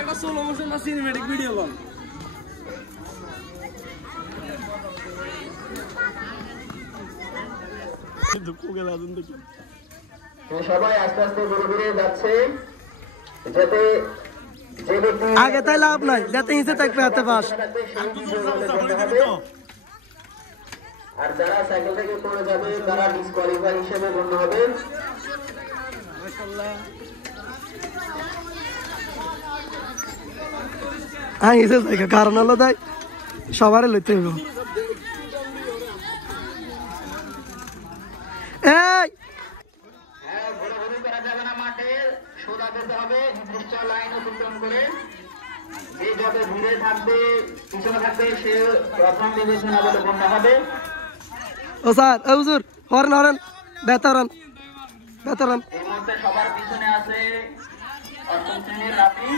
একটা solo motion বা cinematic video loan সবাই আস্তে আস্তে ঘুরে ঘুরে যাচ্ছে যাতে আগে তাই লাভ নাই যাতে নিচে থাকবে হাতে পাস আর যারা সাইকেল থেকে পড়ে যাবে তারা ডিসকোয়ালিফাই হিসেবে গণ্য হবে। হ্যাঁ নিচে থাকে কারণ হলো তাই সবারই লইতে হইব। এই ঘোরাঘুরি করা যাবে না, মাঠে সোজা যেতে হবে নির্দিষ্ট লাইন অতিক্রম করে। যে যত দূরে থাকবে পিছনে থাকবে সে প্রথম বিবেচনা বলে গণ্য হবে। ও স্যার ও হুজুর হরেন হরেন বেতরন বেতরন এই মুহূর্তে সবার পিছনে আছে অষ্টম শ্রেণীর রাফি।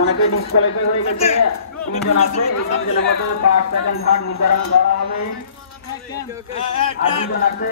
অনেকে ডিসকোয়ালিফাই হয়ে গেছে, 3 জন আছে। এই 3 জনের মধ্যে 5 সেকেন্ড হার নির্ধারণ করা হবে। আর 2 জন আছে।